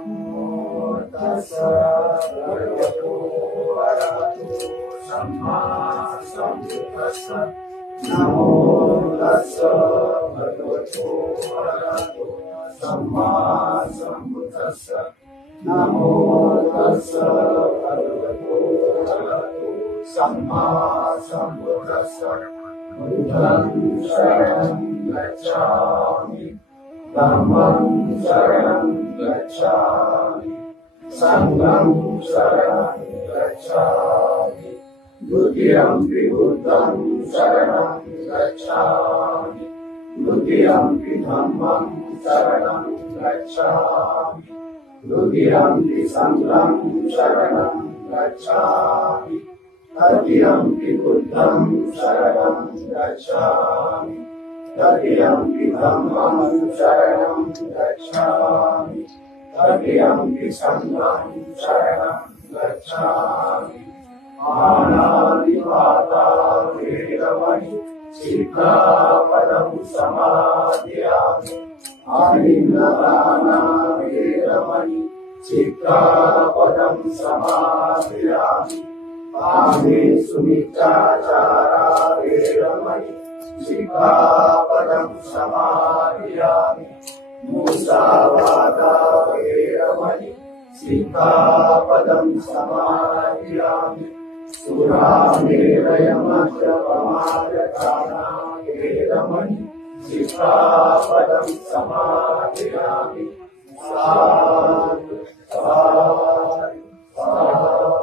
नमो तस्स भगवतो अरहतो सम्मा सम्बुद्दस्स नमो तस्स भगवतो अरहतो सम्मा सम्बुद्दस्स नमो तस्स भगवतो अरहतो सम्मा सम्बुद्दस्स बुद्धं शरणं गच्छामि धम्मं शरणं गच्छामि संघं शरणं गच्छामि द्वितीयंपि बुद्धं शरणं गच्छामि द्वितीयंपि धम्मं शरणं गच्छामि द्वितीयंपि संघं शरणं गच्छामि तृतीयंपि बुद्धं शरणं गच्छामि तृतीयंपि धम्मं शरणं गच्छामि तृतीयंपि संघं शरणं गच्छामि पाणातिपाता वेरमणि सिक्खापदं समादयामि आलिङ्गनाना वेरमणि सिक्खापदं समादयामि कामे सुमिच्चाचारा वेरमणि सिक्खापदं समादयामि मुसावादा वेरमणि सिक्खापदं समादयामि सुरामेरयमद्यपमाददाना वेरमणि सिक्खापदं समादयामि साधु साधु साधु